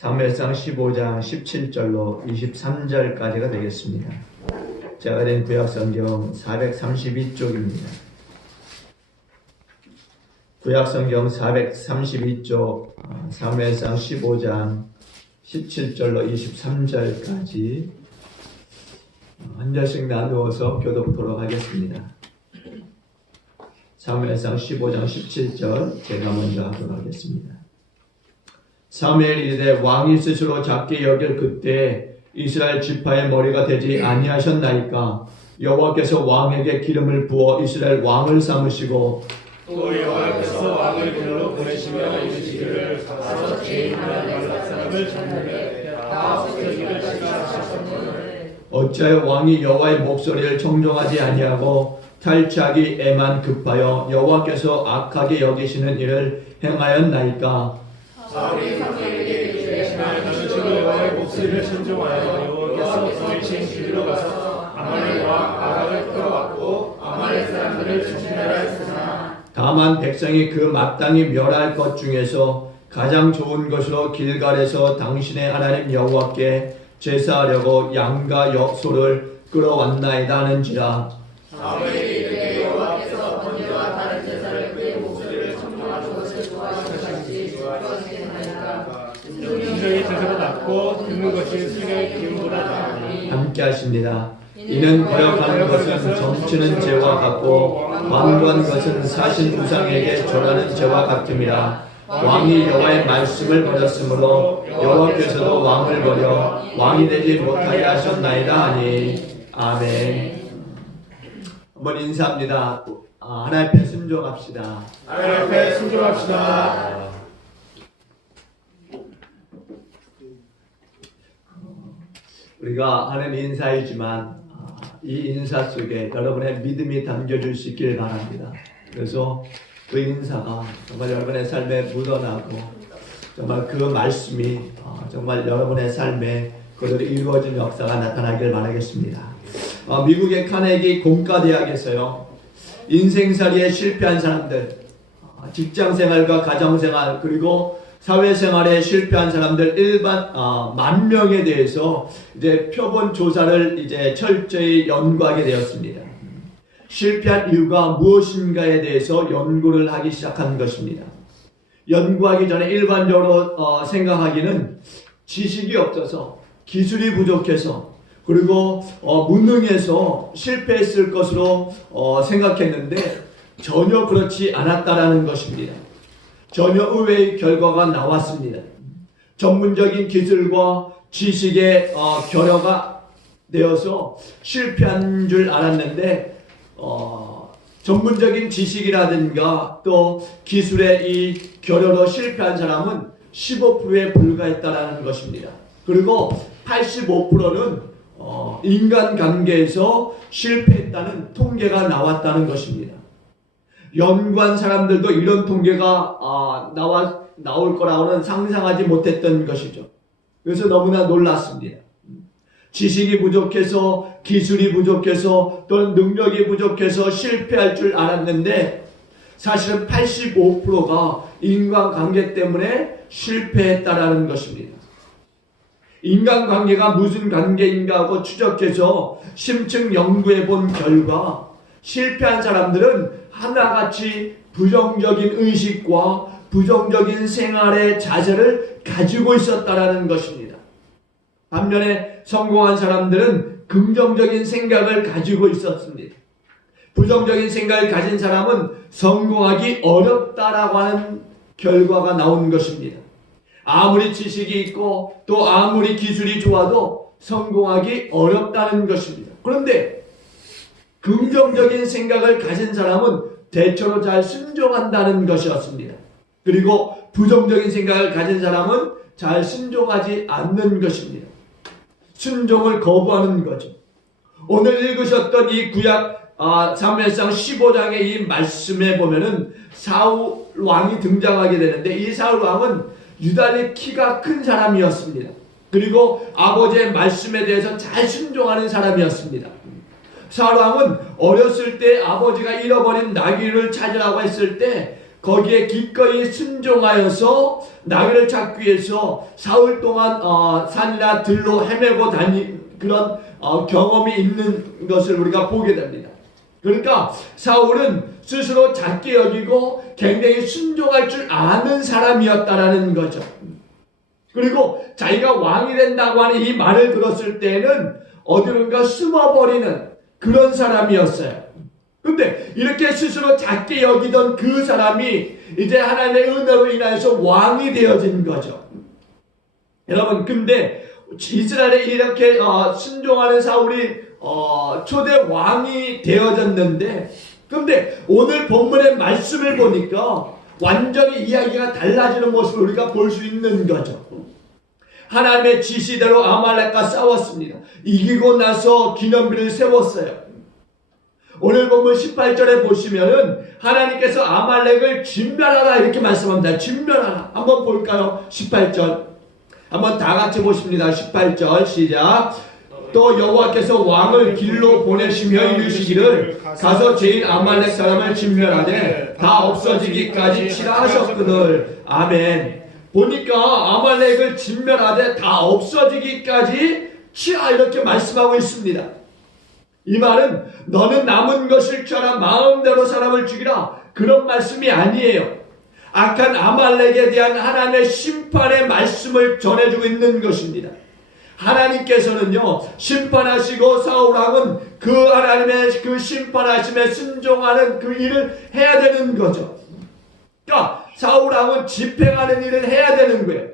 사무엘상 15장 17절로 23절까지가 되겠습니다. 제가 된 구약성경 432쪽입니다. 구약성경 432쪽 사무엘상 15장 17절로 23절까지 한 절씩 나누어서 교독토록 하겠습니다. 사무엘상 15장 17절 제가 먼저 하도록 하겠습니다. 사무엘이 이르되 왕이 스스로 작게 여길 그때 이스라엘 지파의 머리가 되지 아니하셨나이까. 여호와께서 왕에게 기름을 부어 이스라엘 왕을 삼으시고 또 여호와께서 왕을 그로 보내시며 이르시기를 가서 죄인 하나님의 사람을 찾는데 다 없어지기를 시작하셨거늘 어찌하여 왕이 여호와의 목소리를 청종하지 아니하고 탈취하기 에만 급하여 여호와께서 악하게 여기시는 일을 행하였나이까. 사울이 사무엘에게 이르되 너는 지금 여호와의 목소리를 청종하여 여호와께서 그를 지키러 가서 아말렉 왕 아각을 끌어왔고 아말렉 사람들을 조심하라 했으나 다만 백성이 그 마땅히 멸할 것 중에서 가장 좋은 것으로 길갈에서 당신의 하나님 여호와께 제사하려고 양과 소를 끌어왔나이다 하는지라. 사무엘이 이르되 여호와께서 번제와 다른 제사를 그의 목소리를 청종하는 것을 좋아하시는지 좋아하시겠나이까. 인정이 제사로 낫고 듣는 것이 술의 기름보다 나으니 함께 하십니다. 이는 거역하는 것은 점치는 죄와 같고 완고한 것은 사신 우상에게 절하는 죄와 같음이라. 왕이 여호와의 말씀을 버렸으므로 여호와께서도 왕을 버려 왕이 되지 못하게 하셨나이다 하니. 아멘. 한번 인사합니다. 하나님 앞에 순종합시다. 하나님 앞에 순종합시다. 우리가 하는 인사이지만 이 인사 속에 여러분의 믿음이 담겨질 수 있길 바랍니다. 그래서 그 인사가 정말 여러분의 삶에 묻어나고 정말 그 말씀이 정말 여러분의 삶에 그대로 이루어진 역사가 나타나길 바라겠습니다. 미국의 카네기 공과대학에서요, 인생살이에 실패한 사람들, 직장생활과 가정생활 그리고 사회생활에 실패한 사람들 일반 10,000명에 대해서 이제 표본 조사를 이제 철저히 연구하게 되었습니다. 실패한 이유가 무엇인가에 대해서 연구를 하기 시작한 것입니다. 연구하기 전에 일반적으로 생각하기는 지식이 없어서, 기술이 부족해서, 그리고 무능해서 실패했을 것으로 생각했는데 전혀 그렇지 않았다라는 것입니다. 전혀 의외의 결과가 나왔습니다. 전문적인 기술과 지식의 결여가 되어서 실패한 줄 알았는데 전문적인 지식이라든가 또 기술의 이 결여로 실패한 사람은 15%에 불과했다라는 것입니다. 그리고 85%는 인간관계에서 실패했다는 통계가 나왔다는 것입니다. 연구한 사람들도 이런 통계가 나올 거라고는 상상하지 못했던 것이죠. 그래서 너무나 놀랐습니다. 지식이 부족해서, 기술이 부족해서, 또는 능력이 부족해서 실패할 줄 알았는데 사실은 85%가 인간관계 때문에 실패했다라는 것입니다. 인간관계가 무슨 관계인가 하고 추적해서 심층 연구해 본 결과 실패한 사람들은 하나같이 부정적인 의식과 부정적인 생활의 자세를 가지고 있었다라는 것입니다. 반면에 성공한 사람들은 긍정적인 생각을 가지고 있었습니다. 부정적인 생각을 가진 사람은 성공하기 어렵다라고 하는 결과가 나온 것입니다. 아무리 지식이 있고 또 아무리 기술이 좋아도 성공하기 어렵다는 것입니다. 그런데 긍정적인 생각을 가진 사람은 대체로 잘 순종한다는 것이었습니다. 그리고 부정적인 생각을 가진 사람은 잘 순종하지 않는 것입니다. 순종을 거부하는 거죠. 오늘 읽으셨던 이 구약 사무엘상 15장의 이 말씀에 보면은 사울 왕이 등장하게 되는데 이 사울 왕은 유달리 키가 큰 사람이었습니다. 그리고 아버지의 말씀에 대해서 잘 순종하는 사람이었습니다. 사울 왕은 어렸을 때 아버지가 잃어버린 나귀를 찾으라고 했을 때 거기에 기꺼이 순종하여서 나귀를 찾기 위해서 사흘 동안 산이나 들로 헤매고 다닌 그런 경험이 있는 것을 우리가 보게 됩니다. 그러니까 사울은 스스로 작게 여기고 굉장히 순종할 줄 아는 사람이었다라는 거죠. 그리고 자기가 왕이 된다고 하는 이 말을 들었을 때는 어디론가 숨어버리는 그런 사람이었어요. 근데 이렇게 스스로 작게 여기던 그 사람이 이제 하나님의 은혜로 인하여서 왕이 되어진 거죠. 여러분, 근데 이스라엘에 이렇게 순종하는 사울이 초대 왕이 되어졌는데, 근데 오늘 본문의 말씀을 보니까 완전히 이야기가 달라지는 모습을 우리가 볼 수 있는 거죠. 하나님의 지시대로 아말렉과 싸웠습니다. 이기고 나서 기념비를 세웠어요. 오늘 본문 18절에 보시면은 하나님께서 아말렉을 진멸하라 이렇게 말씀합니다. 진멸하라. 한번 볼까요? 18절. 한번 다 같이 보십니다. 18절 시작. 또 여호와께서 왕을 길로 보내시며 이르시기를 가서 죄인 아말렉 사람을 진멸하되 다 없어지기까지 치라 하셨거늘. 아멘. 보니까 아말렉을 진멸하되 다 없어지기까지 치라 이렇게 말씀하고 있습니다. 이 말은 너는 남은 것을 쳐라 마음대로 사람을 죽이라 그런 말씀이 아니에요. 악한 아말렉에 대한 하나님의 심판의 말씀을 전해주고 있는 것입니다. 하나님께서는요 심판하시고 사울왕은 그 하나님의 그 심판하심에 순종하는 그 일을 해야 되는 거죠. 그러니까 사울왕은 집행하는 일을 해야 되는 거예요.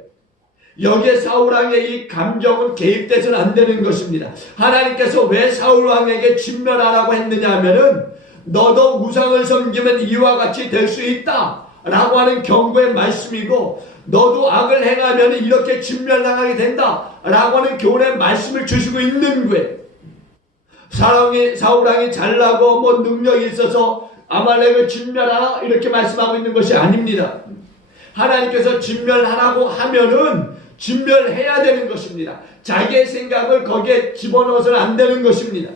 여기에 사울왕의 이 감정은 개입돼서는 안 되는 것입니다. 하나님께서 왜 사울왕에게 진멸하라고 했느냐 하면은 너도 우상을 섬기면 이와 같이 될 수 있다 라고 하는 경고의 말씀이고, 너도 악을 행하면 이렇게 진멸당하게 된다 라고 하는 교훈의 말씀을 주시고 있는 거예요. 사울왕이 잘나고 뭐 능력이 있어서 아말렉을 진멸하라 이렇게 말씀하고 있는 것이 아닙니다. 하나님께서 진멸하라고 하면은 진멸해야 되는 것입니다. 자기의 생각을 거기에 집어넣어서는 안 되는 것입니다.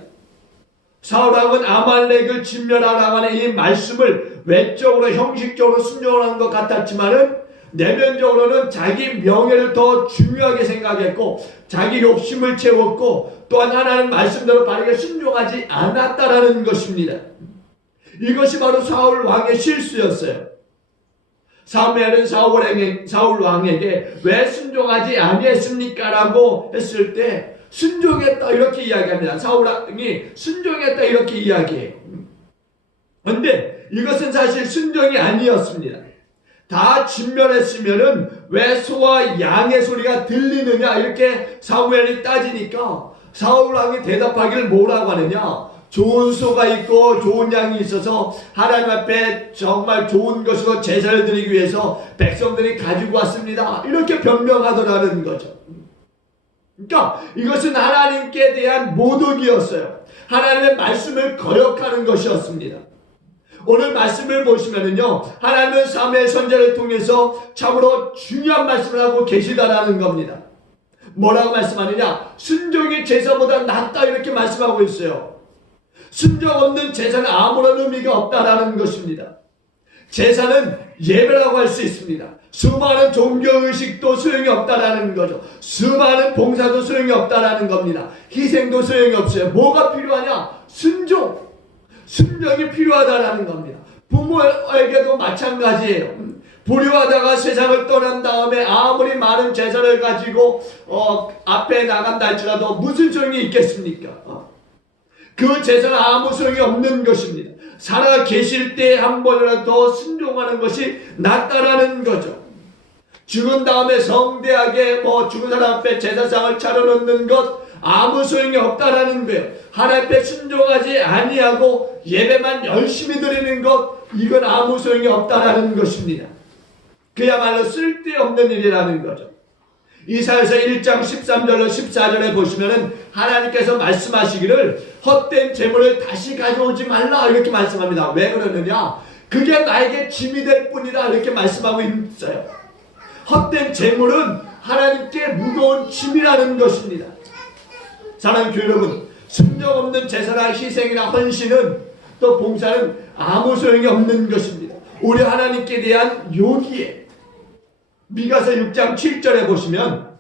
사울왕은 아말렉을 진멸하라고 하는 이 말씀을 외적으로 형식적으로 순종하는 것 같았지만은 내면적으로는 자기 명예를 더 중요하게 생각했고 자기 욕심을 채웠고 또한 하나님 말씀대로 바르게 순종하지 않았다라는 것입니다. 이것이 바로 사울 왕의 실수였어요. 사무엘은 사울 왕에게 왜 순종하지 아니했습니까? 라고 했을 때 순종했다 이렇게 이야기합니다. 사울 왕이 순종했다 이렇게 이야기해요. 그런데 이것은 사실 순종이 아니었습니다. 다 진멸했으면은 왜 소와 양의 소리가 들리느냐 이렇게 사무엘이 따지니까 사울 왕이 대답하기를 뭐라고 하느냐, 좋은 소가 있고 좋은 양이 있어서 하나님 앞에 정말 좋은 것으로 제사를 드리기 위해서 백성들이 가지고 왔습니다 이렇게 변명하더라는 거죠. 그러니까 이것은 하나님께 대한 모독이었어요. 하나님의 말씀을 거역하는 것이었습니다. 오늘 말씀을 보시면은요 하나님은 사무엘 선지자를 통해서 참으로 중요한 말씀을 하고 계시다라는 겁니다. 뭐라고 말씀하느냐, 순종이 제사보다 낫다 이렇게 말씀하고 있어요. 순종 없는 제사는 아무런 의미가 없다라는 것입니다. 제사는 예배라고 할 수 있습니다. 수많은 종교의식도 소용이 없다라는 거죠. 수많은 봉사도 소용이 없다라는 겁니다. 희생도 소용이 없어요. 뭐가 필요하냐? 순종. 순종이 필요하다라는 겁니다. 부모에게도 마찬가지예요. 불효하다가 세상을 떠난 다음에 아무리 많은 재산을 가지고 앞에 나간다 할지라도 무슨 소용이 있겠습니까? 그 재산은 아무 소용이 없는 것입니다. 살아 계실 때 한 번이라도 더 순종하는 것이 낫다라는 거죠. 죽은 다음에 성대하게 죽은 사람 앞에 제사상을 차려놓는 것 아무 소용이 없다라는 거예요. 하나님 앞에 순종하지 아니하고 예배만 열심히 드리는 것, 이건 아무 소용이 없다라는 것입니다. 그야말로 쓸데없는 일이라는 거죠. 이사야서 1장 13절로 14절에 보시면은 하나님께서 말씀하시기를 헛된 재물을 다시 가져오지 말라 이렇게 말씀합니다. 왜 그러느냐? 그게 나에게 짐이 될 뿐이다 이렇게 말씀하고 있어요. 헛된 재물은 하나님께 무거운 짐이라는 것입니다. 사랑하는 교회 여러분, 순종 없는 제사나 희생이나 헌신은 또 봉사는 아무 소용이 없는 것입니다. 우리 하나님께 대한 요기에 미가서 6장 7절에 보시면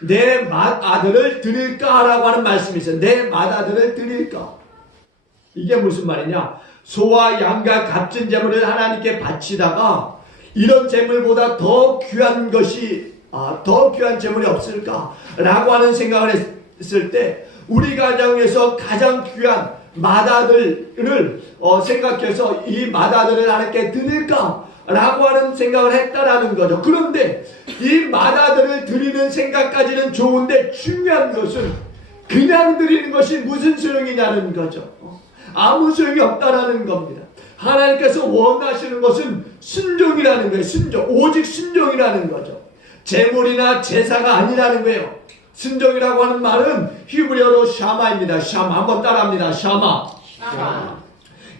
내 맏아들을 드릴까? 라고 하는 말씀이 있어요. 내 맏아들을 드릴까? 이게 무슨 말이냐? 소와 양과 값진 제물을 하나님께 바치다가 이런 제물보다 더 귀한 것이 더 귀한 제물이 없을까? 라고 하는 생각을 했을 때 우리 가정에서 가장 귀한 맏아들을 생각해서 이 맏아들을 하나님께 드릴까? 라고 하는 생각을 했다라는 거죠. 그런데 이 맏아들을 드리는 생각까지는 좋은데 중요한 것은 그냥 드리는 것이 무슨 소용이냐는 거죠. 아무 소용이 없다라는 겁니다. 하나님께서 원하시는 것은 순종이라는 거예요. 순종. 오직 순종이라는 거죠. 제물이나 제사가 아니라는 거예요. 순종이라고 하는 말은 히브리어로 샤마입니다. 샤마. 한번 따라합니다. 샤마.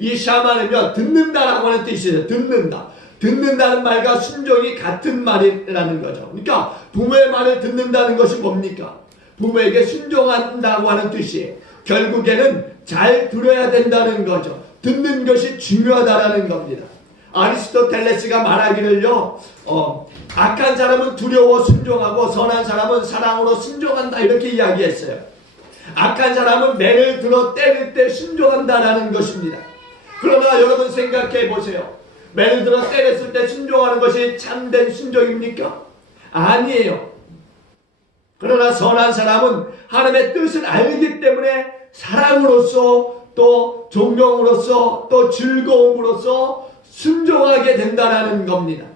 이 샤마는요, 듣는다라고 하는 뜻이에요. 듣는다. 듣는다는 말과 순종이 같은 말이라는 거죠. 그러니까 부모의 말을 듣는다는 것이 뭡니까? 부모에게 순종한다고 하는 뜻이에요. 결국에는 잘 들어야 된다는 거죠. 듣는 것이 중요하다라는 겁니다. 아리스토텔레스가 말하기를요, 악한 사람은 두려워 순종하고 선한 사람은 사랑으로 순종한다 이렇게 이야기했어요. 악한 사람은 매를 들어 때릴 때 순종한다라는 것입니다. 그러나 여러분 생각해 보세요. 매를 들어 때렸을 때 순종하는 것이 참된 순종입니까? 아니에요. 그러나 선한 사람은 하나님의 뜻을 알기 때문에 사랑으로서 또 존경으로서 또 즐거움으로써 순종하게 된다는 겁니다.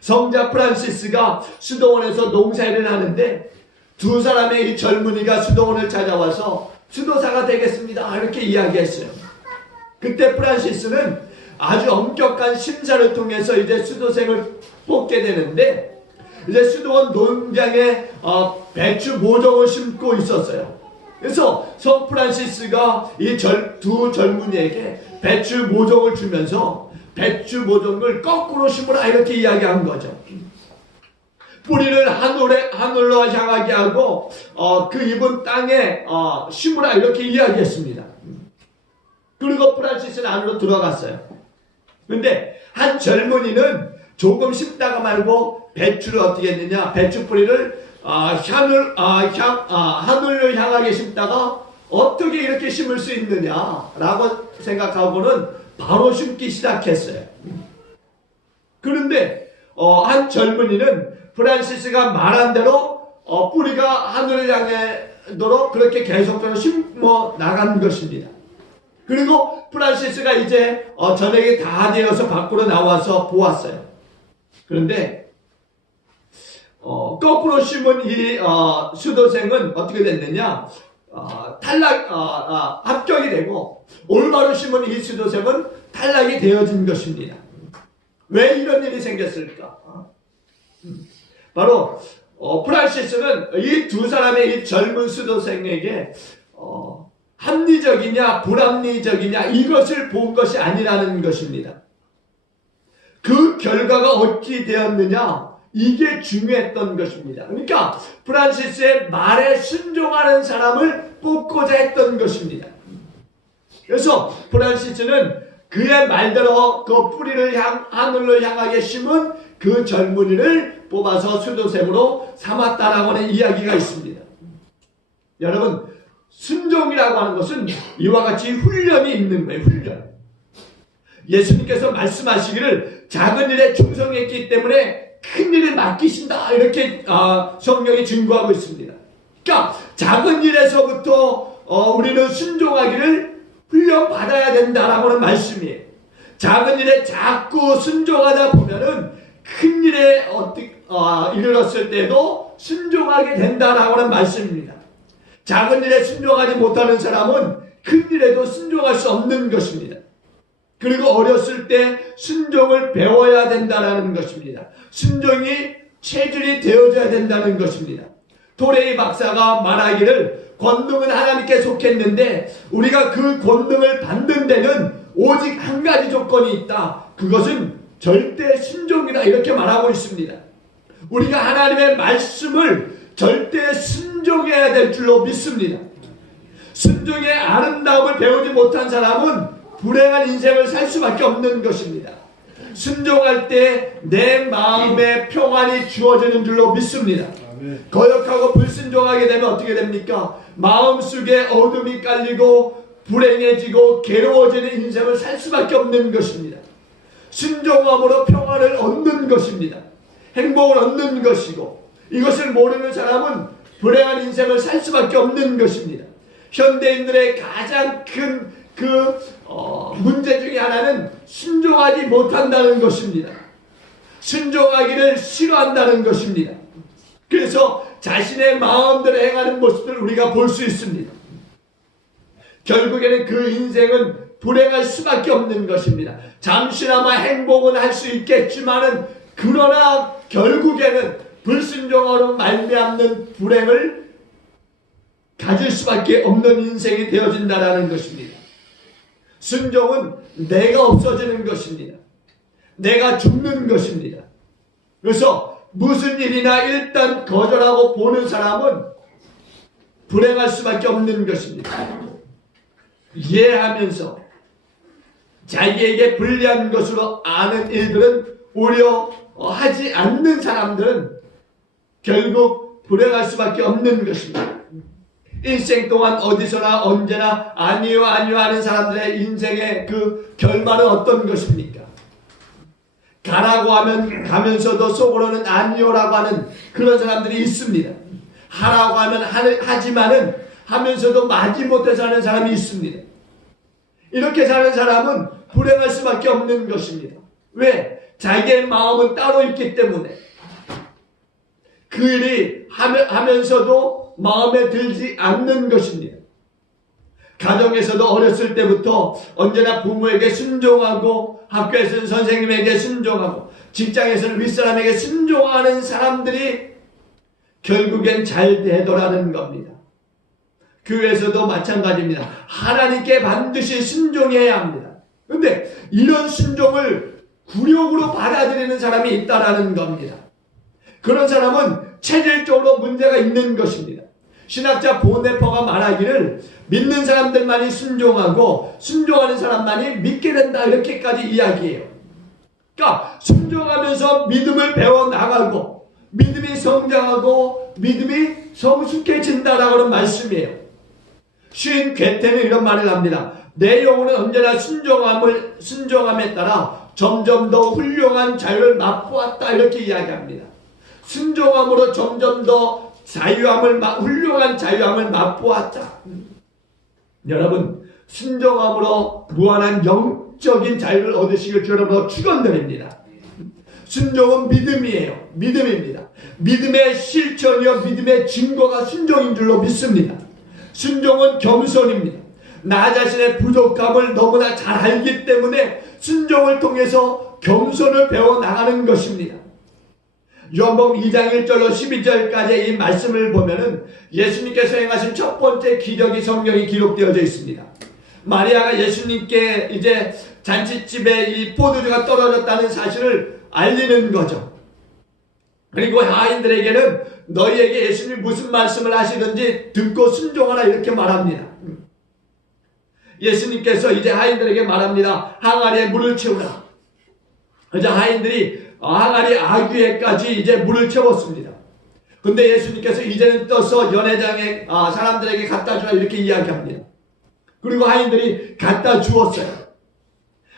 성자 프란시스가 수도원에서 농사일을 하는데 두 사람의 이 젊은이가 수도원을 찾아와서 수도사가 되겠습니다 이렇게 이야기했어요. 그때 프란시스는 아주 엄격한 심사를 통해서 이제 수도생을 뽑게 되는데 이제 수도원 농장에 배추 모종을 심고 있었어요. 그래서 성 프란시스가 이 두 젊은이에게 배추 모종을 주면서 배추 모종을 거꾸로 심으라 이렇게 이야기한 거죠. 뿌리를 하늘로 향하게 하고 그 잎은 땅에 심으라 이렇게 이야기했습니다. 그리고 프란시스는 안으로 들어갔어요. 그런데 한 젊은이는 조금 심다가 말고 배추를 어떻게 했느냐, 배추 뿌리를 하늘로 향하게 심다가 어떻게 이렇게 심을 수 있느냐라고 생각하고는 바로 심기 시작했어요. 그런데 한 젊은이는 프란시스가 말한 대로 뿌리가 하늘을 향하도록 그렇게 계속적으로 심어 나간 것입니다. 그리고 프란시스가 이제 저녁이 다 되어서 밖으로 나와서 보았어요. 그런데 거꾸로 심은 이 수도생은 어떻게 됐느냐, 합격이 되고 올바로 심은 이 수도생은 탈락이 되어진 것입니다. 왜 이런 일이 생겼을까? 바로 프란시스는 이 두 사람의 이 젊은 수도생에게 합리적이냐 불합리적이냐 이것을 본 것이 아니라는 것입니다. 그 결과가 어찌 되었느냐 이게 중요했던 것입니다. 그러니까 프란시스의 말에 순종하는 사람을 뽑고자 했던 것입니다. 그래서 프란시스는 그의 말대로 그 뿌리를 하늘로 향하게 심은 그 젊은이를 뽑아서 수도생으로 삼았다라고 하는 이야기가 있습니다. 여러분, 순종이라고 하는 것은 이와 같이 훈련이 있는 거예요. 훈련. 예수님께서 말씀하시기를 작은 일에 충성했기 때문에 큰 일을 맡기신다 이렇게 성경이 증거하고 있습니다. 그러니까 작은 일에서부터 우리는 순종하기를 훈련받아야 된다라고 하는 말씀이에요. 작은 일에 자꾸 순종하다 보면은 큰 일에 이르렀을 때도 순종하게 된다라고 하는 말씀입니다. 작은 일에 순종하지 못하는 사람은 큰 일에도 순종할 수 없는 것입니다. 그리고 어렸을 때 순종을 배워야 된다는 것입니다. 순종이 체질이 되어져야 된다는 것입니다. 토레이 박사가 말하기를 권능은 하나님께 속했는데 우리가 그 권능을 받는 데는 오직 한 가지 조건이 있다. 그것은 절대 순종이다 이렇게 말하고 있습니다. 우리가 하나님의 말씀을 절대 순종해야 될 줄로 믿습니다. 순종의 아름다움을 배우지 못한 사람은 불행한 인생을 살 수밖에 없는 것입니다. 순종할 때 내 마음에 평안이 주어지는 줄로 믿습니다. 거역하고 불순종하게 되면 어떻게 됩니까? 마음속에 어둠이 깔리고 불행해지고 괴로워지는 인생을 살 수밖에 없는 것입니다. 순종함으로 평안을 얻는 것입니다. 행복을 얻는 것이고, 이것을 모르는 사람은 불행한 인생을 살 수밖에 없는 것입니다. 현대인들의 가장 큰 문제 중에 하나는 순종하지 못한다는 것입니다. 순종하기를 싫어한다는 것입니다. 그래서 자신의 마음대로 행하는 모습을 우리가 볼 수 있습니다. 결국에는 그 인생은 불행할 수밖에 없는 것입니다. 잠시나마 행복은 할 수 있겠지만은, 그러나 결국에는 불순종으로 말미암는 불행을 가질 수밖에 없는 인생이 되어진다는 것입니다. 순종은 내가 없어지는 것입니다. 내가 죽는 것입니다. 그래서 무슨 일이나 일단 거절하고 보는 사람은 불행할 수밖에 없는 것입니다. 이해하면서 자기에게 불리한 것으로 아는 일들은 오히려 하지 않는 사람들은 결국 불행할 수밖에 없는 것입니다. 일생 동안 어디서나 언제나 아니요 아니요 하는 사람들의 인생의 그 결말은 어떤 것입니까? 가라고 하면 가면서도 속으로는 아니요라고 하는 그런 사람들이 있습니다. 하라고 하면 하지만은 하면서도 마지못해서 하는 사람이 있습니다. 이렇게 사는 사람은 불행할 수밖에 없는 것입니다. 왜? 자기의 마음은 따로 있기 때문에. 그 일이 하면서도 마음에 들지 않는 것입니다. 가정에서도 어렸을 때부터 언제나 부모에게 순종하고, 학교에서는 선생님에게 순종하고, 직장에서는 윗사람에게 순종하는 사람들이 결국엔 잘 되더라는 겁니다. 교회에서도 마찬가지입니다. 하나님께 반드시 순종해야 합니다. 그런데 이런 순종을 굴욕으로 받아들이는 사람이 있다라는 겁니다. 그런 사람은 체질적으로 문제가 있는 것입니다. 신학자 보네퍼가 말하기를 믿는 사람들만이 순종하고 순종하는 사람만이 믿게 된다, 이렇게까지 이야기해요. 그러니까 순종하면서 믿음을 배워나가고 믿음이 성장하고 믿음이 성숙해진다라고 하는 말씀이에요. 시인 괴테는 이런 말을 합니다. 내 영혼은 언제나 순종함에 따라 점점 더 훌륭한 자유를 맛보았다, 이렇게 이야기합니다. 순종함으로 점점 더 훌륭한 자유함을 맛보았다. 여러분, 순종함으로 무한한 영적인 자유를 얻으시길 주님으로 축원드립니다. 순종은 믿음이에요. 믿음입니다. 믿음의 실천이요 믿음의 증거가 순종인 줄로 믿습니다. 순종은 겸손입니다. 나 자신의 부족함을 너무나 잘 알기 때문에 순종을 통해서 겸손을 배워나가는 것입니다. 요한복음 2장 1절로 12절까지 이 말씀을 보면은 예수님께서 행하신 첫 번째 기적이 성경에 기록되어져 있습니다. 마리아가 예수님께 이제 잔치집에 이 포도주가 떨어졌다는 사실을 알리는 거죠. 그리고 하인들에게는 너희에게 예수님이 무슨 말씀을 하시든지 듣고 순종하라, 이렇게 말합니다. 예수님께서 이제 하인들에게 말합니다. 항아리에 물을 채우라. 이제 하인들이 항아리 아귀에까지 이제 물을 채웠습니다. 근데 예수님께서 이제는 떠서 연회장에 사람들에게 갖다 주라, 이렇게 이야기합니다. 그리고 하인들이 갖다 주었어요.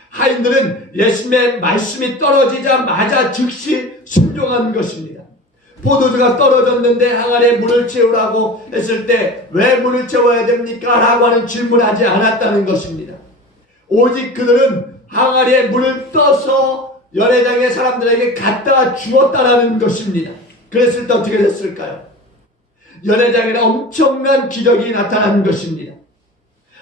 하인들은 예수님의 말씀이 떨어지자마자 즉시 순종한 것입니다. 포도주가 떨어졌는데 항아리에 물을 채우라고 했을 때 왜 물을 채워야 됩니까? 라고 하는 질문을 하지 않았다는 것입니다. 오직 그들은 항아리에 물을 떠서 연회장의 사람들에게 갖다 주었다라는 것입니다. 그랬을 때 어떻게 됐을까요? 연회장에는 엄청난 기적이 나타난 것입니다.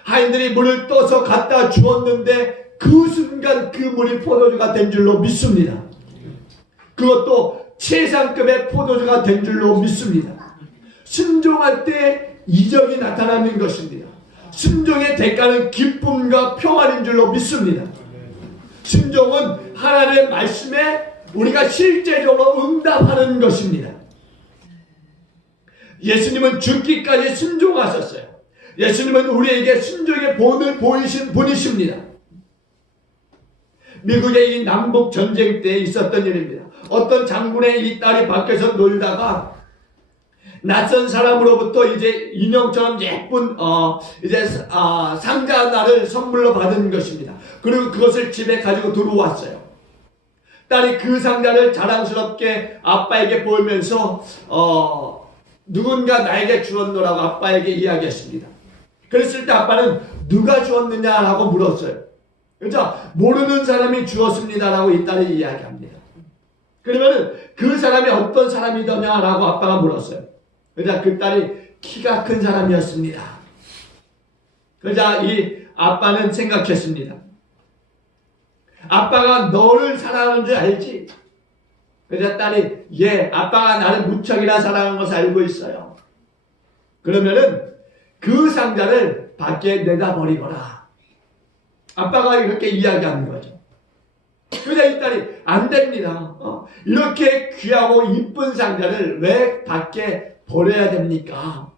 하인들이 물을 떠서 갖다 주었는데 그 순간 그 물이 포도주가 된 줄로 믿습니다. 그것도 최상급의 포도주가 된 줄로 믿습니다. 순종할 때 이적이 나타나는 것입니다. 순종의 대가는 기쁨과 평안인 줄로 믿습니다. 순종은 하나님의 말씀에 우리가 실제적으로 응답하는 것입니다. 예수님은 죽기까지 순종하셨어요. 예수님은 우리에게 순종의 본을 보이신 분이십니다. 미국의 이 남북 전쟁 때 있었던 일입니다. 어떤 장군의 이 딸이 밖에서 놀다가 낯선 사람으로부터 이제 인형처럼 예쁜 상자 하나를 선물로 받은 것입니다. 그리고 그것을 집에 가지고 들어왔어요. 딸이 그 상자를 자랑스럽게 아빠에게 보이면서 누군가 나에게 주었노라고 아빠에게 이야기했습니다. 그랬을 때 아빠는 누가 주었느냐라고 물었어요. 그렇죠? 모르는 사람이 주었습니다라고 이 딸이 이야기합니다. 그러면 그 사람이 어떤 사람이더냐라고 아빠가 물었어요. 그러자 그 딸이 키가 큰 사람이었습니다. 그러자 이 아빠는 생각했습니다. 아빠가 너를 사랑하는 줄 알지? 그러자 딸이 예, 아빠가 나를 무척이나 사랑하는 것을 알고 있어요. 그러면은 그 상자를 밖에 내다 버리거라. 아빠가 이렇게 이야기하는 거죠. 그러자 이 딸이 안 됩니다. 이렇게 귀하고 이쁜 상자를 왜 밖에 버려야 됩니까?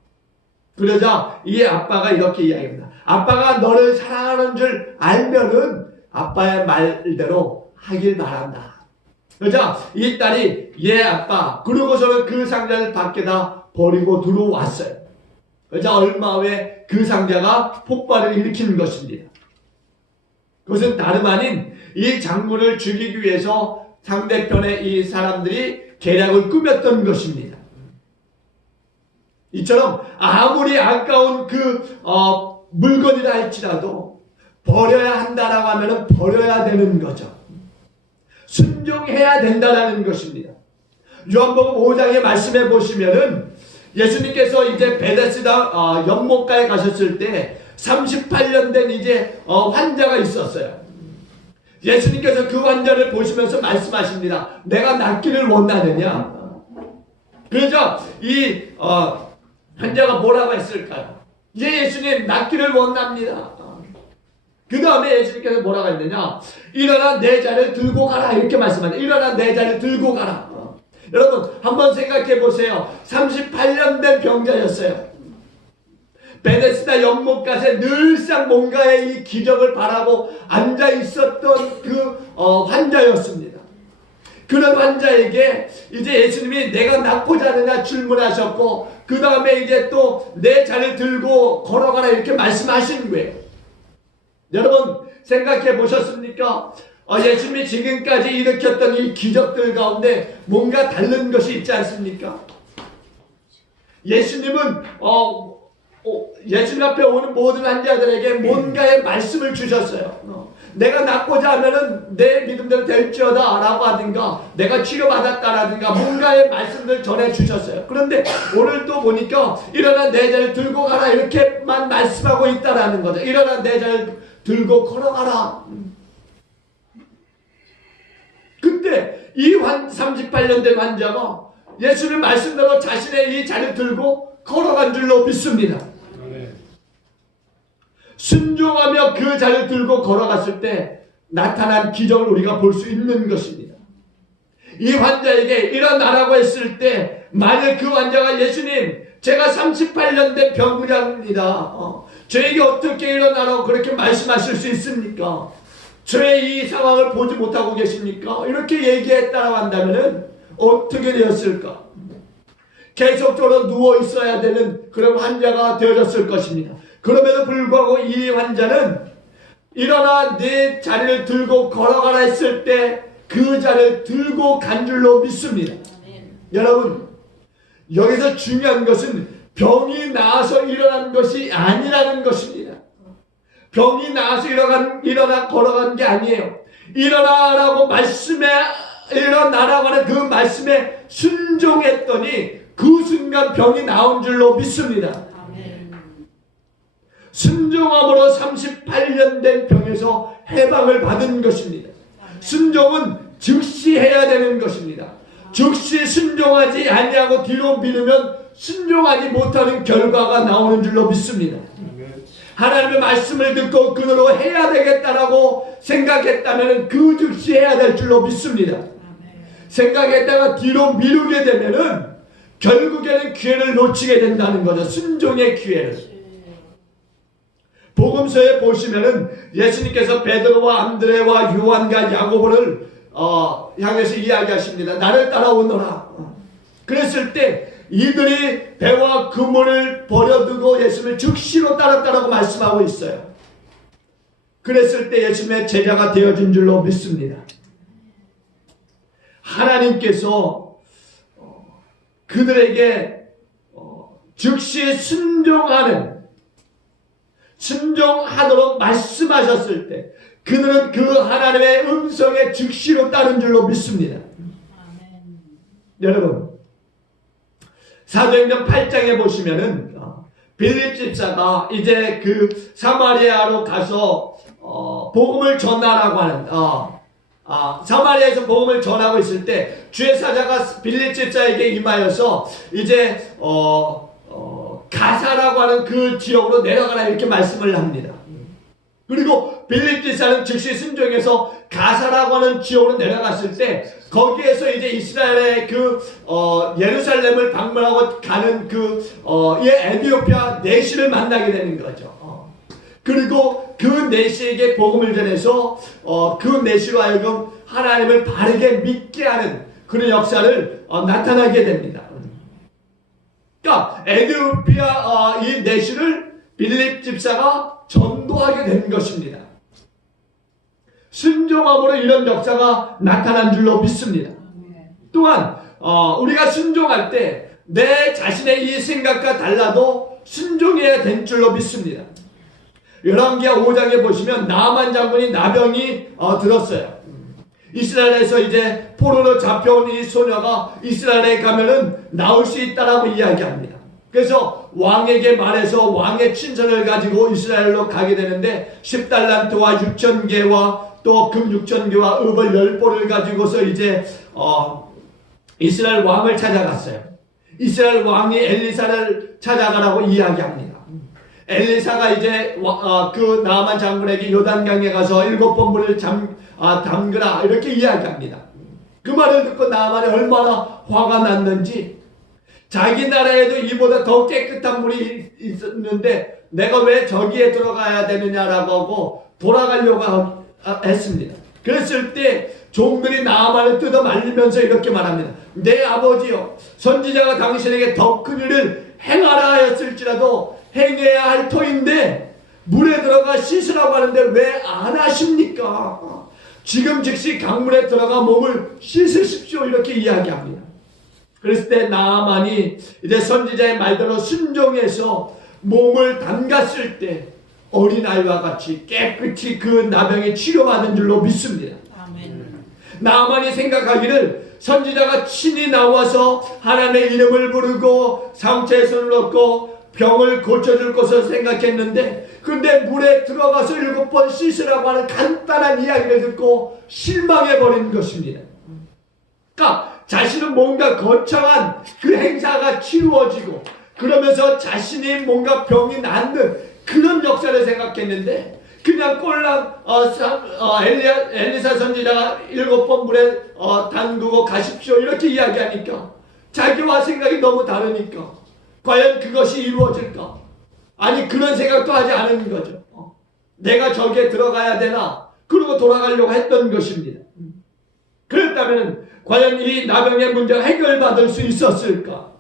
그러자 이 아빠가 이렇게 이야기합니다. 아빠가 너를 사랑하는 줄 알면은 아빠의 말대로 하길 바란다. 그러자 이 딸이 예 아빠 그러고서는 그 상자를 밖에다 버리고 들어왔어요. 그러자 얼마 후에 그 상자가 폭발을 일으킨 것입니다. 그것은 다름 아닌 이 장군을 죽이기 위해서 상대편의 이 사람들이 계략을 꾸몄던 것입니다. 이처럼 아무리 아까운 그 물건이라 할지라도 버려야 한다라고 하면 버려야 되는 거죠. 순종해야 된다라는 것입니다. 요한복음 5장에 말씀해 보시면은 예수님께서 이제 베데스다 연못가에 가셨을 때 38년 된 이제 환자가 있었어요. 예수님께서 그 환자를 보시면서 말씀하십니다. 내가 낫기를 원하느냐? 그래서 이 환자가 뭐라고 했을까요? 예, 예수님 낫기를 원합니다. 그 다음에 예수님께서 뭐라고 했느냐? 일어나 내 자리를 들고 가라 이렇게 말씀합니다. 일어나 내 자리를 들고 가라. 여러분 한번 생각해 보세요. 38년 된 병자였어요. 베데스다 연못가에 늘상 뭔가의 이 기적을 바라고 앉아 있었던 그 환자였습니다. 그런 환자에게 이제 예수님이 내가 낫고자 하느냐 질문하셨고 그 다음에 이제 또 내 자리를 들고 걸어가라 이렇게 말씀하신 거예요. 여러분 생각해 보셨습니까? 예수님이 지금까지 일으켰던 이 기적들 가운데 뭔가 다른 것이 있지 않습니까? 예수님은 예수님 앞에 오는 모든 환자들에게 뭔가의 말씀을 주셨어요. 내가 낫고자 하면은 내 믿음대로 될지어다 라고 하든가 내가 치료받았다라든가 뭔가의 말씀을 전해 주셨어요. 그런데 오늘 또 보니까 일어나 내 자리를 들고 가라 이렇게만 말씀하고 있다라는 거죠. 일어나 내 자리를 들고 걸어가라. 그때 이 38년 된 환자가 예수님 말씀대로 자신의 이 자리를 들고 걸어간 줄로 믿습니다. 순종하며 그 자리를 들고 걸어갔을 때 나타난 기적을 우리가 볼 수 있는 것입니다. 이 환자에게 일어나라고 했을 때 만일 그 환자가 예수님 제가 38년 된 병자입니다. 저에게 어떻게 일어나라고 그렇게 말씀하실 수 있습니까? 저의 이 상황을 보지 못하고 계십니까? 이렇게 얘기했다고 한다면 어떻게 되었을까? 계속적으로 누워 있어야 되는 그런 환자가 되어졌을 것입니다. 그럼에도 불구하고 이 환자는 일어나 내 자리를 들고 걸어가라 했을 때 그 자리를 들고 간 줄로 믿습니다. 여러분 여기서 중요한 것은 병이 나아서 일어난 것이 아니라는 것입니다. 병이 나아서 일어나 걸어간 게 아니에요. 일어나라고 일어나라고 하는 그 말씀에 순종했더니 그 순간 병이 나온 줄로 믿습니다. 순종함으로 38년 된 병에서 해방을 받은 것입니다. 순종은 즉시 해야 되는 것입니다. 즉시 순종하지 아니하고 뒤로 미루면 순종하지 못하는 결과가 나오는 줄로 믿습니다. 하나님의 말씀을 듣고 그대로 해야 되겠다라고 생각했다면 그 즉시 해야 될 줄로 믿습니다. 생각했다가 뒤로 미루게 되면은 결국에는 기회를 놓치게 된다는 거죠. 순종의 기회를. 복음서에 보시면은 예수님께서 베드로와 안드레와 요한과 야고보를 향해서 이야기하십니다. 나를 따라오너라. 그랬을 때 이들이 배와 그물을 버려두고 예수님을 즉시로 따랐다라고 말씀하고 있어요. 그랬을 때 예수님의 제자가 되어진 줄로 믿습니다. 하나님께서 그들에게 즉시 순종하도록 말씀하셨을 때 그들은 그 하나님의 음성에 즉시로 따른 줄로 믿습니다. 아멘. 여러분, 사도행전 8장에 보시면은 빌립 집사가 이제 그 사마리아로 가서 복음을 전하라고 하는 사마리아에서 복음을 전하고 있을 때 주의 사자가 빌립 집사에게 임하여서 이제 가사라고 하는 그 지역으로 내려가라 이렇게 말씀을 합니다. 그리고 빌립 집사는 즉시 순종해서 가사라고 하는 지역으로 내려갔을 때 거기에서 이제 이스라엘의 예루살렘을 방문하고 가는 이 에티오피아 내시를 만나게 되는 거죠. 그리고 그 내시에게 복음을 전해서 그 내시로 하여금 하나님을 바르게 믿게 하는 그런 역사를 나타나게 됩니다. 그러니까 에티오피아 이 내시를 빌립 집사가 전도하게 된 것입니다. 순종함으로 이런 역사가 나타난 줄로 믿습니다. 또한 우리가 순종할 때 내 자신의 이 생각과 달라도 순종해야 된 줄로 믿습니다. 열왕기하 5장에 보시면 나만 장군이 나병이 들었어요. 이스라엘에서 이제 포로로 잡혀온 이 소녀가 이스라엘에 가면은 나올 수 있다라고 이야기합니다. 그래서 왕에게 말해서 왕의 친선을 가지고 이스라엘로 가게 되는데 10달란트와 6,000개와 또 금 6,000개와 읍을 10보를 가지고서 이제 이스라엘 왕을 찾아갔어요. 이스라엘 왕이 엘리사를 찾아가라고 이야기합니다. 엘리사가 이제 그 나아만 장군에게 요단강에 가서 7번 물을 담그라 이렇게 이야기합니다. 그 말을 듣고 나아만이 얼마나 화가 났는지 자기 나라에도 이보다 더 깨끗한 물이 있었는데 내가 왜 저기에 들어가야 되느냐라고 하고 돌아가려고 했습니다. 그랬을 때 종들이 나아만을 뜯어 말리면서 이렇게 말합니다. 내 아버지여, 선지자가 당신에게 더 큰 일을 행하라 하였을지라도 행해야 할 터인데 물에 들어가 씻으라고 하는데 왜 안 하십니까? 지금 즉시 강물에 들어가 몸을 씻으십시오 이렇게 이야기합니다. 그랬을 때 나아만이 이제 선지자의 말대로 순종해서 몸을 담갔을 때 어린아이와 같이 깨끗이 그 나병이 치료받은 줄로 믿습니다. 아멘. 나아만이 생각하기를 선지자가 친히 나와서 하나님의 이름을 부르고 상처에 손을 넣고 병을 고쳐줄 것을 생각했는데 근데 물에 들어가서 7번 씻으라고 하는 간단한 이야기를 듣고 실망해버린 것입니다. 그러니까 자신은 뭔가 거창한 그 행사가 치루어지고 그러면서 자신이 뭔가 병이 낫는 그런 역사를 생각했는데 그냥 꼴랑 엘리사 선지자가 7번 물에 담그고 가십시오 이렇게 이야기하니까 자기와 생각이 너무 다르니까 과연 그것이 이루어질까? 아니 그런 생각도 하지 않은 거죠. 내가 저기에 들어가야 되나? 그러고 돌아가려고 했던 것입니다. 그랬다면 과연 이 나병의 문제가 해결받을 수 있었을까?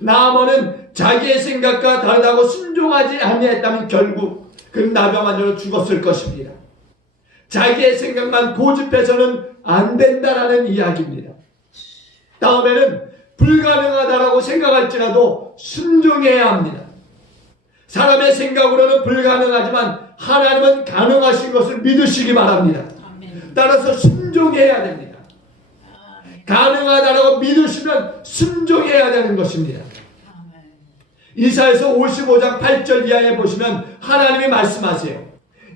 나아만은 자기의 생각과 다르다고 순종하지 아니했다면 결국 그 나병 환자로 죽었을 것입니다. 자기의 생각만 고집해서는 안 된다라는 이야기입니다. 다음에는 불가능하다라고 생각할지라도 순종해야 합니다. 사람의 생각으로는 불가능하지만 하나님은 가능하신 것을 믿으시기 바랍니다. 따라서 순종해야 됩니다. 가능하다라고 믿으시면 순종해야 되는 것입니다. 이사야서 55장 8절 이하에 보시면 하나님이 말씀하세요.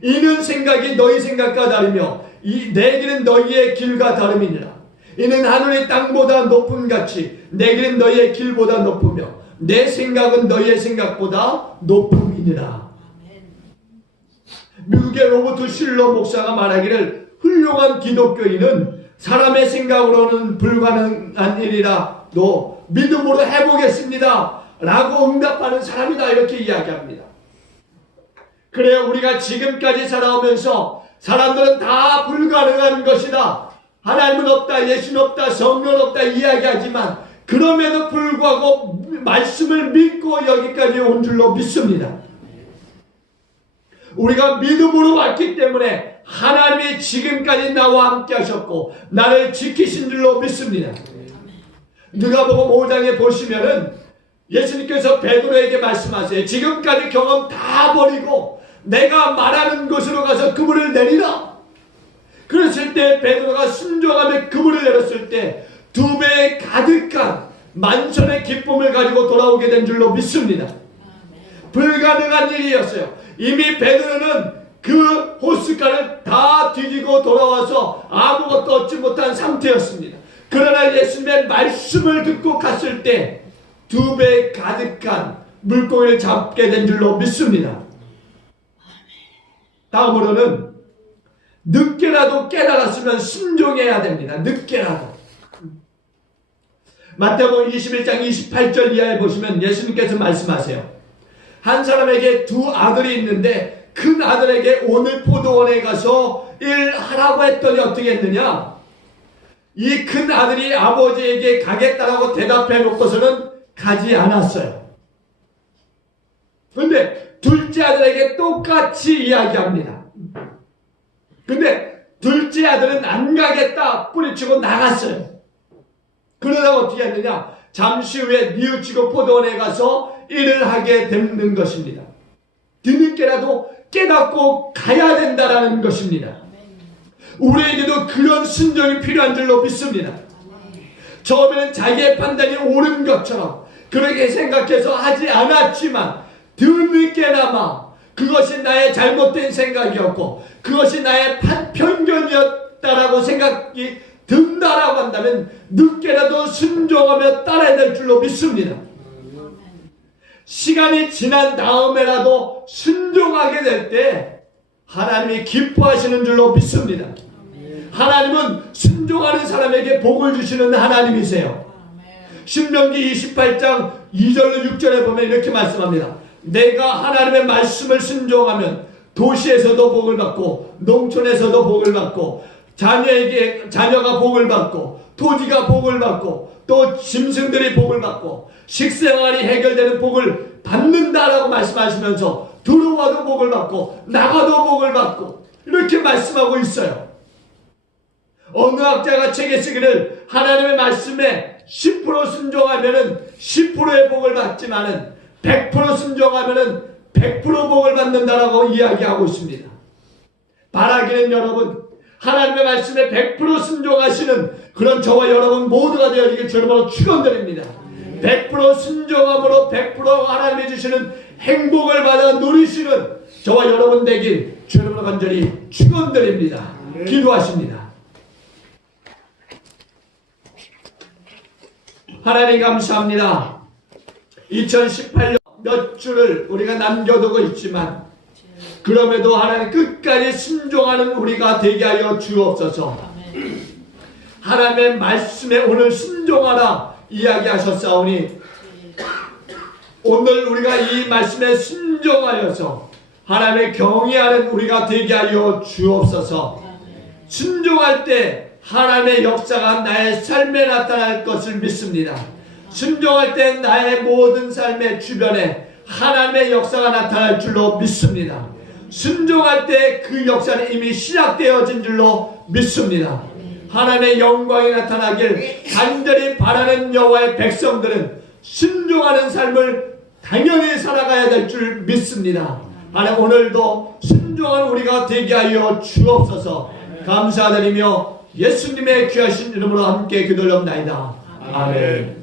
이는 생각이 너희 생각과 다르며 내 길은 너희의 길과 다름이니라. 이는 하늘의 땅보다 높음 같이 내 길은 너희의 길보다 높으며 내 생각은 너희의 생각보다 높음이니라. 미국의 로버트 실러 목사가 말하기를 훌륭한 기독교인은 사람의 생각으로는 불가능한 일이라도 믿음으로 해보겠습니다 라고 응답하는 사람이다 이렇게 이야기합니다. 그래 우리가 지금까지 살아오면서 사람들은 다 불가능한 것이다. 하나님은 없다, 예수는 없다, 성령은 없다 이야기하지만 그럼에도 불구하고 말씀을 믿고 여기까지 온 줄로 믿습니다. 우리가 믿음으로 왔기 때문에 하나님이 지금까지 나와 함께 하셨고 나를 지키신 줄로 믿습니다. 누가복음 5장에 보시면은 예수님께서 베드로에게 말씀하세요. 지금까지 경험 다 버리고 내가 말하는 곳으로 가서 그물을 내리라. 그랬을 때 베드로가 순종하며 그물을 내렸을 때 2배 가득한 만선의 기쁨을 가지고 돌아오게 된 줄로 믿습니다. 불가능한 일이었어요. 이미 베드로는 그 호숫가를 다 뒤지고 돌아와서 아무것도 얻지 못한 상태였습니다. 그러나 예수님의 말씀을 듣고 갔을 때 2배 가득한 물고기를 잡게 된 줄로 믿습니다. 다음으로는 늦게라도 깨달았으면 순종해야 됩니다. 늦게라도. 마태복음 21장 28절 이하에 보시면 예수님께서 말씀하세요. 한 사람에게 2 아들이 있는데 큰 아들에게 오늘 포도원에 가서 일하라고 했더니 어떻게 했느냐? 이 큰 아들이 아버지에게 가겠다라고 대답해 놓고서는 가지 않았어요. 그런데 둘째 아들에게 똑같이 이야기합니다. 근데 둘째 아들은 안 가겠다 뿌리치고 나갔어요. 그러다가 어떻게 했느냐? 잠시 후에 뉘우치고 포도원에 가서 일을 하게 되는 것입니다. 뒤늦게라도 깨닫고 가야 된다라는 것입니다. 우리에게도 그런 순종이 필요한 줄로 믿습니다. 처음에는 자기의 판단이 옳은 것처럼 그렇게 생각해서 하지 않았지만 뒤늦게나마 그것이 나의 잘못된 생각이었고 그것이 나의 편견이었다라고 생각이 든다라고 한다면 늦게라도 순종하며 따라야 될 줄로 믿습니다. 시간이 지난 다음에라도 순종하게 될 때 하나님이 기뻐하시는 줄로 믿습니다. 하나님은 순종하는 사람에게 복을 주시는 하나님이세요. 신명기 28장 2절로 6절에 보면 이렇게 말씀합니다. 내가 하나님의 말씀을 순종하면 도시에서도 복을 받고 농촌에서도 복을 받고 자녀가 복을 받고 토지가 복을 받고 또 짐승들이 복을 받고 식생활이 해결되는 복을 받는다라고 말씀하시면서 들어와도 복을 받고 나가도 복을 받고 이렇게 말씀하고 있어요. 어느 학자가 책에 쓰기를 하나님의 말씀에 10% 순종하면은 10%의 복을 받지만은 100% 순종하면은 100% 복을 받는다라고 이야기하고 있습니다. 바라기는 여러분 하나님의 말씀에 100% 순종하시는 그런 저와 여러분 모두가 되어지길 주님으로 축원드립니다. 100% 순종함으로 100% 하나님이 주시는 행복을 받아 누리시는 저와 여러분 되길 주님으로 간절히 축원드립니다. 기도하십니다. 하나님 감사합니다. 2018년 몇 주를 우리가 남겨두고 있지만 그럼에도 하나님 끝까지 순종하는 우리가 되게 하여 주옵소서. 하나님의 말씀에 오늘 순종하라 이야기하셨사오니 오늘 우리가 이 말씀에 순종하여서 하나님의 경외하는 우리가 되게 하여 주옵소서. 순종할 때 하나님의 역사가 나의 삶에 나타날 것을 믿습니다. 순종할 때 나의 모든 삶의 주변에 하나님의 역사가 나타날 줄로 믿습니다. 순종할 때 그 역사는 이미 시작되어진 줄로 믿습니다. 하나님의 영광이 나타나길 간절히 바라는 여호와의 백성들은 순종하는 삶을 당연히 살아가야 될 줄 믿습니다. 하나님 오늘도 순종한 우리가 되게 하여 주옵소서. 감사드리며 예수님의 귀하신 이름으로 함께 기도하옵나이다. 아멘.